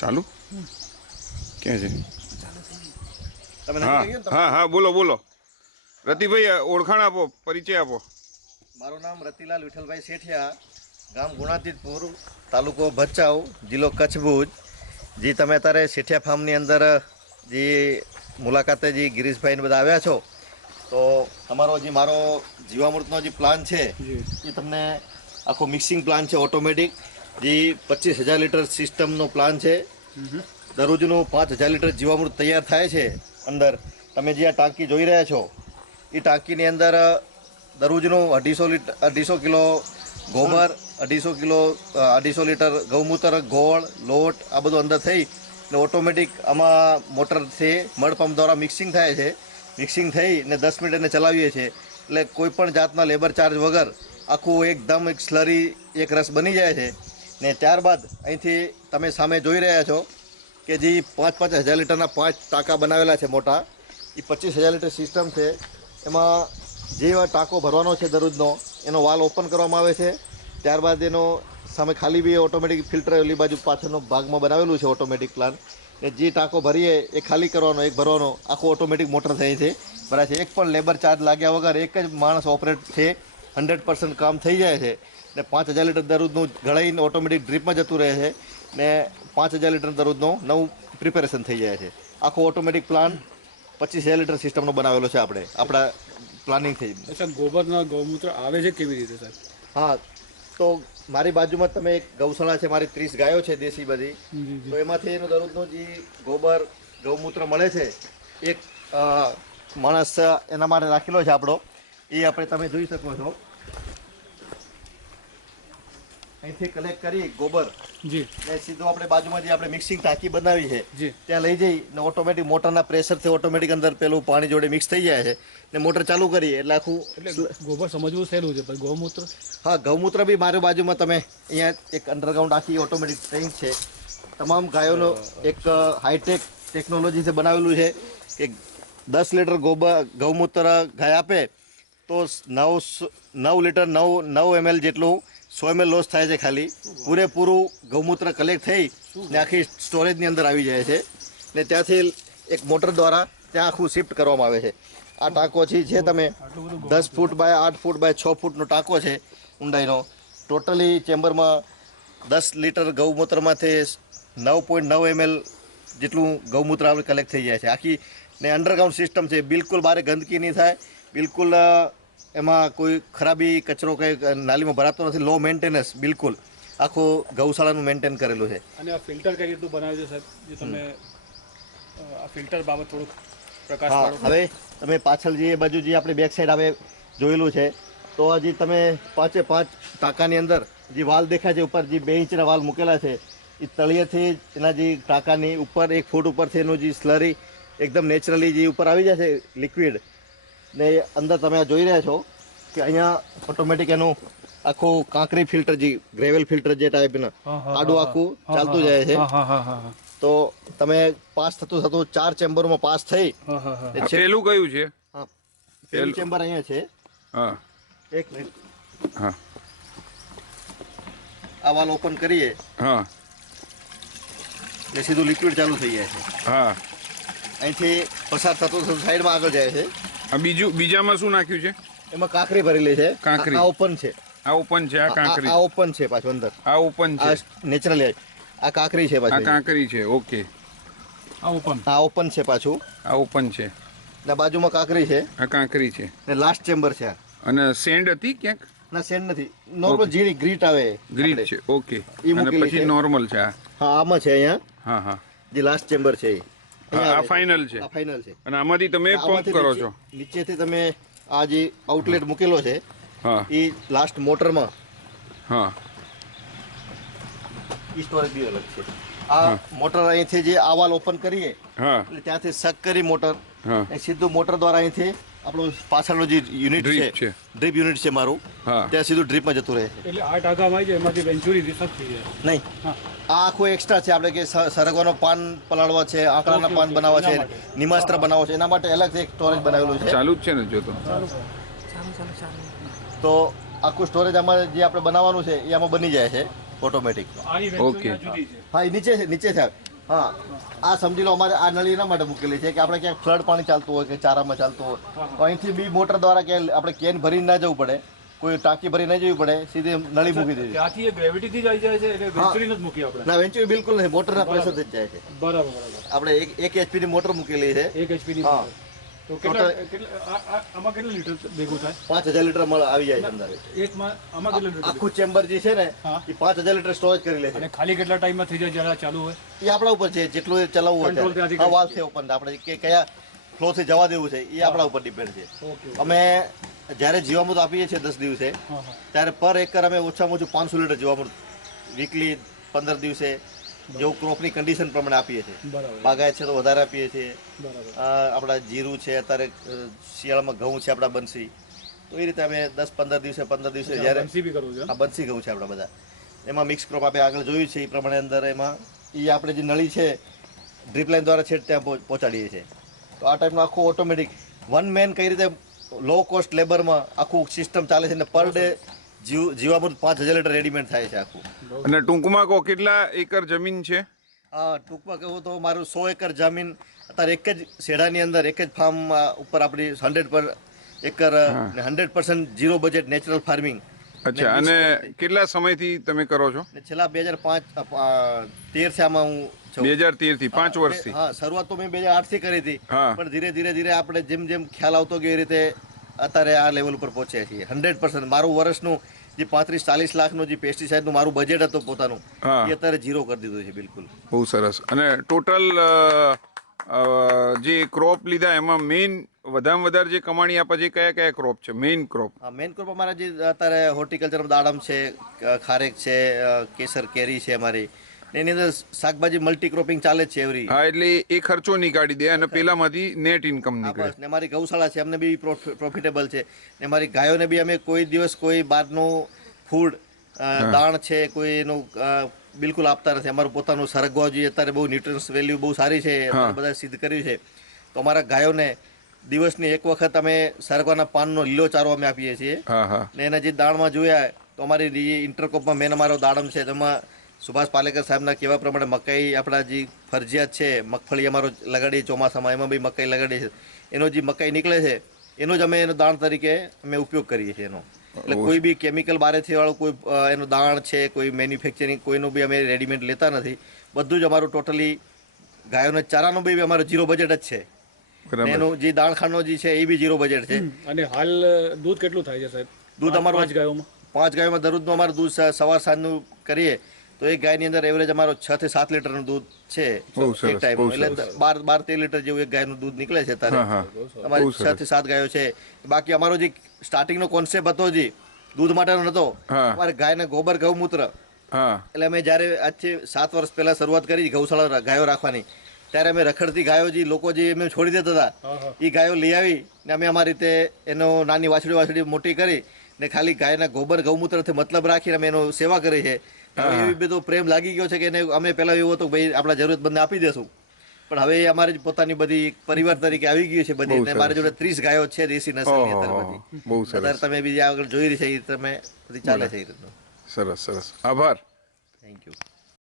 ચાલુ ક્યાં છે? તમે હા હા હા, બોલો બોલો. રતિભાઈ, ઓળખાણ આપો, પરિચય આપો. મારું નામ રતિલાલ વિઠ્ઠલભાઈ શેઠિયા, ગામ ગુણાતીતપુર, તાલુકો ભચાઉ, જિલ્લો કચ્છ ભુજ. જે તમે અત્યારે શેઠિયા ફાર્મની અંદર જે મુલાકાતે જે ગિરીશભાઈને બધા આવ્યા છો, તો તમારો જે મારો જીવામૃતનો જે પ્લાન છે એ તમને આખો મિક્સિંગ પ્લાન છે ઓટોમેટિક, જે 25,000 લીટર સિસ્ટમનો પ્લાન છે. દરરોજનું 5,000 લીટર જીવામૃત તૈયાર થાય છે અંદર. તમે જે આ ટાંકી જોઈ રહ્યા છો એ ટાંકીની અંદર દરરોજનું 250 કિલો ગોબર, 250 લીટર ગૌમૂત્ર, ગોળ, લોટ આ બધું અંદર થઈ ને ઓટોમેટિક આમાં મોટરથી મડ પંપ દ્વારા મિક્સિંગ થાય છે. મિક્સિંગ થઈ ને 10 મિનિટ એને ચલાવીએ છીએ એટલે કોઈ પણ જાતના લેબર ચાર્જ વગર આખું એકદમ એક સ્લરી એક રસ બની જાય છે. ને ત્યારબાદ અહીંથી તમે સામે જોઈ રહ્યા છો કે જે 5,000 લીટરના 5 ટાંકા બનાવેલા છે મોટા, એ 25,000 લીટર સિસ્ટમ છે. એમાં જે ટાંકો ભરવાનો છે દરરોજનો એનો વાલ ઓપન કરવામાં આવે છે. ત્યારબાદ એનો સામે ખાલી બી ઓટોમેટિક ફિલ્ટર ઓલી બાજુ પાછળનો ભાગમાં બનાવેલું છે ઓટોમેટિક પ્લાન. ને જે ટાંકો ભરીએ એ ખાલી કરવાનો, એક ભરવાનો, આખું ઓટોમેટિક મોટર થઈ છે ભરાય છે. એક પણ લેબર ચાર્જ લાગ્યા વગર એક જ માણસ ઓપરેટ છે, 100% કામ થઈ જાય છે. ને 5,000 લીટર દરરોજનું ગળાઈને ઓટોમેટિક ડ્રીપમાં જતું રહે છે ને 5,000 લીટર દરરોજનું નવું પ્રિપેરેશન થઈ જાય છે. આખો ઓટોમેટિક પ્લાન 25,000 લીટર સિસ્ટમનો બનાવેલો છે આપણા પ્લાનિંગ થઈ. અચ્છા, ગોબરના ગૌમૂત્ર આવે છે કેવી રીતે સાહેબ? હા, તો મારી બાજુમાં તમે એક ગૌશાળા છે, મારી 30 ગાયો છે દેશી બધી. તો એમાંથી એનું દરરોજનું જે ગોબર ગૌમૂત્ર મળે છે, એક માણસ એના માટે રાખેલો છે આપણો, એ આપણે તમે જોઈ શકો છો. અહીંથી કલેક્ટ કરી ગોબર જી ને સીધું આપણે બાજુમાં જે આપણે મિક્સિંગ ટાંકી બનાવી છે જી ત્યાં લઈ જઈ ને ઓટોમેટિક મોટરના પ્રેશરથી ઓટોમેટિક અંદર પેલું પાણી જોડે મિક્સ થઈ જાય છે ને મોટર ચાલુ કરીએ એટલે આખું. એટલે ગોબર સમજવું સહેલું છે, પણ ગૌમૂત્ર? હા, ગૌમૂત્ર બી મારી બાજુમાં તમે અહીંયા એક અંડરગ્રાઉન્ડ આખી ઓટોમેટિક ટેન્ક છે. તમામ ગાયોનો એક હાઈટેક ટેકનોલોજીથી બનાવેલું છે કે 10 લીટર ગૌમૂત્ર ગાય આપે તો 9 લીટર 9 ml જેટલું 100 ml લોસ થાય છે. ખાલી પૂરેપૂરું ગૌમૂત્ર કલેક્ટ થઈ ને આખી સ્ટોરેજની અંદર આવી જાય છે ને ત્યાંથી એક મોટર દ્વારા ત્યાં આખું શિફ્ટ કરવામાં આવે છે. આ ટાંકો છે તમે 10 ફૂટ બાય 8 ફૂટ બાય 6 ફૂટનો ટાંકો છે ઊંડાઈનો. ટોટલી ચેમ્બરમાં 10 લીટર ગૌમૂત્રમાંથી 9.9 ml જેટલું ગૌમૂત્ર આપણે કલેક્ટ થઈ જાય છે આખી. ને અંડરગ્રાઉન્ડ સિસ્ટમ છે, બિલકુલ બહાર ગંદકી નહીં થાય, બિલકુલ એમાં કોઈ ખરાબી કચરો કંઈ નાલીમાં ભરાતો નથી. લો મેન્ટેનન્સ, બિલકુલ આખું ગૌશાળાનું મેન્ટેન કરેલું છે. અને આ ફિલ્ટર કઈ રીતનું બનાવ્યું છે સાહેબ, જે તમે આ ફિલ્ટર બાબત થોડુંક પ્રકાશ હા, પાડો? હવે તમે પાછળ જે બાજુ જે આપણે બેક સાઈડ આવે જોયેલું છે, તો હજી તમે 5 ટાંકાની અંદર જે વાલ દેખાય છે ઉપર, જે 2 ઇંચના વાલ મૂકેલા છે, એ તળિયેથી એના જે ટાંકાની ઉપર 1 ફૂટ ઉપરથી એનું જે સ્લરી એકદમ નેચરલી જે ઉપર આવી જાય છે લિક્વિડ ને અંદર તમે આ જોઈ રહ્યા છો કે અહીંયા ઓટોમેટિક એનું આખું કાંકરી ફિલ્ટર, જે ગ્રેવલ ફિલ્ટર જે ટાઈપના આડું આખું ચાલતું જાય છે. તો તમે પાસ થતું 4 ચેમ્બરમાં પાસ થઈ. પેલું કયું છે? હા, પેલું ચેમ્બર અહીંયા છે. હા, એક મિનિટ. હા આ વાલ ઓપન કરીએ હા એટલે સીધું લિક્વિડ ચાલુ થઈ જાય છે. હા. અહીંથી પસાર થતું સાઈડમાં આગળ જાય છે. આ બીજામાં શું નાખ્યું છે? એમાં કાંકરી ભરેલી છે. કાંકરી. આ ઓપન છે. આ ઓપન છે, આ કાંકરી. આ ઓપન છે પાછું અંદર. આ ઓપન છે, નેચરલી. આ કાંકરી છે આ પાછું. કાંકરી છે. ઓકે. આ ઓપન. આ ઓપન છે પાછું. આ ઓપન છે. ને બાજુમાં કાંકરી છે. આ કાંકરી છે. ને લાસ્ટ ચેમ્બર છે. અને સેન્ડ હતી ક્યાંક? ના, સેન્ડ નથી. નોર્મલ ઝીણી ગ્રીટ આવે. ગ્રીટ છે. ઓકે. ઈ અને મૂકેલી પછી છે. નોર્મલ છે આ. હા, આમાં છે અહીંયા. હા હા. જે લાસ્ટ ચેમ્બર છે એ. આ ફાઇનલ છે. આ ફાઇનલ છે. અને આમાંથી તમે પંપ આમાંથી કરો છો? નીચેથી તમે આ જે આઉટલેટ મૂકેલો છે હા. એ લાસ્ટ મોટરમાં હા ઈ સ્ટોરેજ બી અલગ છે. આ મોટર અહીંથી જે આ વાલ ઓપન કરીએ હા એટલે ત્યાંથી સક કરી મોટર હા. એ સીધું મોટર દ્વારા અહીંથી આપણું પાછળનો જે યુનિટ Drip છે, છે. ડ્રીપ યુનિટ છે મારું, હા. ત્યાં સીધું ડ્રીપમાં જતું રહે છે. એટલે આ ટાંકામાં આવી જાય એમાંથી વેન્ચુરી રિસર્ચ થઈ જાય? નહીં, હા. આ આખું એક્સ્ટ્રા છે. આપણે કે સરગવાનો પાન પલાળવા છે, આંકડાના ઓકે, પાન ઓકે. બનાવવા છે, એના માટે. નિમાસ્ત્ર બનાવવા છે, એના માટે અલગ એક સ્ટોરેજ બનાવેલું છે. ચાલુ જ છે ને જો તો? તો આખું સ્ટોરેજ આમાં જે આપણે બનાવવાનું છે એ આમાં બની જાય છે ઓટોમેટિક. આની ઓકે. વેન્ચુરી જુદી છે. હા, એ નીચે છે, નીચે છે. હા આ સમજી લો અમારે આ નળી એના માટે મૂકેલી છે કે આપણે ક્યાંક ફ્લડ પાણી ચાલતું હોય કે ચારામાં ચાલતું હોય તો અહીંથી બી મોટર દ્વારા ક્યાંય આપણે કેન ભરીને ના જવું પડે, કોઈ ટાંકી ભરી ના જવી પડે, સીધી નળી મૂકી દીધી. ત્યાંથી એ ગ્રેવિટીથી જ આવી જાય છે એટલે વેન્ચુરી નથી મૂકી આપણે. ના વેન્ચુરી બિલકુલ નહીં, મોટરના પ્રેશરથી જ જાય છે. બરાબર બરાબર. આપણે એક HP ની મોટર મૂકેલી છે. 1 HP ની હા. તો આમાં કેટલા લીટર ભેગું થાય? 5000 લીટર આવી જાય છે અંદર. એકમાં આમાં કેટલા લીટર? આખું ચેમ્બર જે છે ને હા. એ 5000 લીટર સ્ટોરેજ કરી લે છે. અને ખાલી કેટલા ટાઈમમાં થઈ જાય જ્યારે ચાલુ હોય? એ આપણા ઉપર છે, જેટલું ચલાવવું Control હોય ત્યાંથી હા વાલ્વ છે ઓપન, આપણે કે કયા ફ્લો થી જવા દેવું છે એ આપણા ઉપર ડિપેન્ડ છે. ઓકે. અમે જ્યારે જીવામૃત આપીએ છીએ 10 દિવસે હા હા. ત્યારે પર એકર અમે ઓછામાં ઓછું 500 લીટર જીવામૃત વીકલી 15 દિવસે જેવું ક્રોપની કન્ડિશન પ્રમાણે આપીએ છીએ. બરાબર બાગાયત છે તો વધારે આપીએ છીએ. બરાબર. આપણા જીરું છે, અત્યારે શિયાળામાં ઘઉં છે આપણા બંસી, તો એ રીતે અમે 10-15 દિવસે જ્યારે બંસી બી કરવું છે? આ બંસી ઘઉં છે આપણા બધા, એમાં મિક્સ ક્રોપ આપણે આગળ જોયું છે એ પ્રમાણે અંદર એમાં એ આપણે જે નળી છે ડ્રીપ લાઇન દ્વારા છેટ ત્યાં પહોંચાડીએ છીએ. તો આ ટાઈપનું આખું ઓટોમેટિક વન મેન કઈ રીતે લો કોસ્ટ લેબરમાં આખું સિસ્ટમ ચાલે છે અને પર ડે જીવામૃત 5000 લીટર રેડીમેડ થાય છે આખું. અને ટૂંકમાં કહો કેટલા એકર જમીન છે? ટૂંકમાં કહું તો મારું 100 એકર જમીન અત્યારે એક જ શેઢાની અંદર એક જ ફાર્મ ઉપર આપણી 100 એકર ને 100% ઝીરો બજેટ નેચરલ ફાર્મિંગ. અચ્છા, અને કેટલા સમયથી તમે કરો છો? છેલ્લા 2013 થી આમાં હું છું. 2013 થી 5 વર્ષથી? હા, શરૂઆત તો મેં 2008 થી કરી હતી, હા. પણ ધીરે આપણે જેમ ખ્યાલ આવતો ગયો એ રીતે અત્યારે આ લેવલ ઉપર પહોંચ્યા છીએ. 100% મારું વર્ષનું જે 35-40 લાખનું જે પેસ્ટિસાઇડનું મારું બજેટ હતું પોતાનું, હા. એ અત્યારે ઝીરો કરી દીધું છે બિલકુલ. બહુ સરસ. અને ટોટલ જે ક્રોપ લીધા એમાં મેઇન વધારે વધારે જે કમાણી આપે છે કયા ક્રોપ છે મેઇન ક્રોપ? મેઇન ક્રોપ અમારા જે અત્યારે હોર્ટિકલ્ચર દાડમ છે, ખારેક છે, કેસર કેરી છે અમારી, એની અંદર શાકભાજી મલ્ટી ક્રોપિંગ ચાલે જ છે એવરી. હા, એટલે એ ખર્ચો નીકાળી દે અને પેલામાંથી નેટ ઇન્કમ નીકળે. બસ, ને અમારી ગૌશાળા છે, અમને બી પ્રોફિટેબલ છે, ને અમારી ગાયોને બી અમે કોઈ દિવસ કોઈ બહારનું ફૂડ દાણ છે કોઈ એનું બિલકુલ આપતા નથી. અમારું પોતાનું સરગવાજી અત્યારે બહુ ન્યુટ્રન્સ વેલ્યુ બહુ સારી છે, બધા સિદ્ધ કર્યું છે. તો અમારા ગાયોને દિવસની એક વખત અમે સરગવાના પાનનો લીલો ચારો અમે આપીએ છીએ. હા હા. ને એના જે દાણમાં જોયા તો અમારી ઇન્ટરકોપમાં મેન અમારો દાડમ છે, તેમાં સુભાષ પાલેકર સાહેબના કહેવા પ્રમાણે મકાઈ આપણા જે ફરજિયાત છે, મગફળી અમારો લગાડીએ ચોમાસામાં, એમાં બી મકાઈ લગાડીએ છે. એનો જે મકાઈ નીકળે છે એનો જ અમે એનો દાણ તરીકે અમે ઉપયોગ કરીએ છીએ એનો. એટલે કોઈ બી કેમિકલ બારેથી વાળું કોઈ એનું દાણ છે, કોઈ મેન્યુફેક્ચરિંગ કોઈનું બી અમે રેડીમેડ લેતા નથી. બધું જ અમારું ટોટલી ગાયોના ચારાનું બી અમારું ઝીરો બજેટ જ છે. એનું જે દાણખાનો જે છે એ બી ઝીરો બજેટ છે. અને હાલ દૂધ કેટલું થાય છે સાહેબ? દૂધ અમારું 5 ગાયોમાં? 5 ગાયોમાં દરરોજનું અમારું દૂધ સવાર સાંજનું કરીએ તો એક ગાયની અંદર એવરેજ અમારો 6 થી 7 લીટરનું દૂધ છે એક ટાઈમ. એટલે 12-13 લીટર જેવું એક ગાયનું દૂધ નીકળે છે અત્યારે. અમારી 6 થી 7 ગાયો છે. બાકી અમારો જે સ્ટાર્ટિંગનો કોન્સેપ્ટ હતો જે દૂધ માટેનો નતો, અમારે ગાયને ગોબર ગૌમૂત્ર, એટલે અમે જ્યારે આજથી 7 વર્ષ પહેલા શરૂઆત કરી ગૌશાળા ગાયો રાખવાની, ત્યારે અમે રખડતી ગાયો જે લોકો જે એમને છોડી દેતા હતા એ ગાયો લઈ આવી ને અમે અમારી રીતે એનો નાની વાછડી મોટી કરી ને ખાલી ગાયના ગોબર ગૌમૂત્રથી મતલબ રાખીને અમે એનો સેવા કરી છે. એવી બધો પ્રેમ લાગી ગયો છે કે એને અમે પહેલા એવું હતું ભાઈ આપણા જરૂરતમંદને આપી દેશું, પણ હવે અમારી પોતાની બધી પરિવાર તરીકે આવી ગયું છે બધી. મારી જોડે 30 ગાયો છે દેશી નસલની અત્યારે બધી. અત્યારે તમે બીજી આગળ જોઈ રહી છે એ તમે બધી ચાલે છે એ રીતનું. સરસ સરસ, આભાર. Thank you.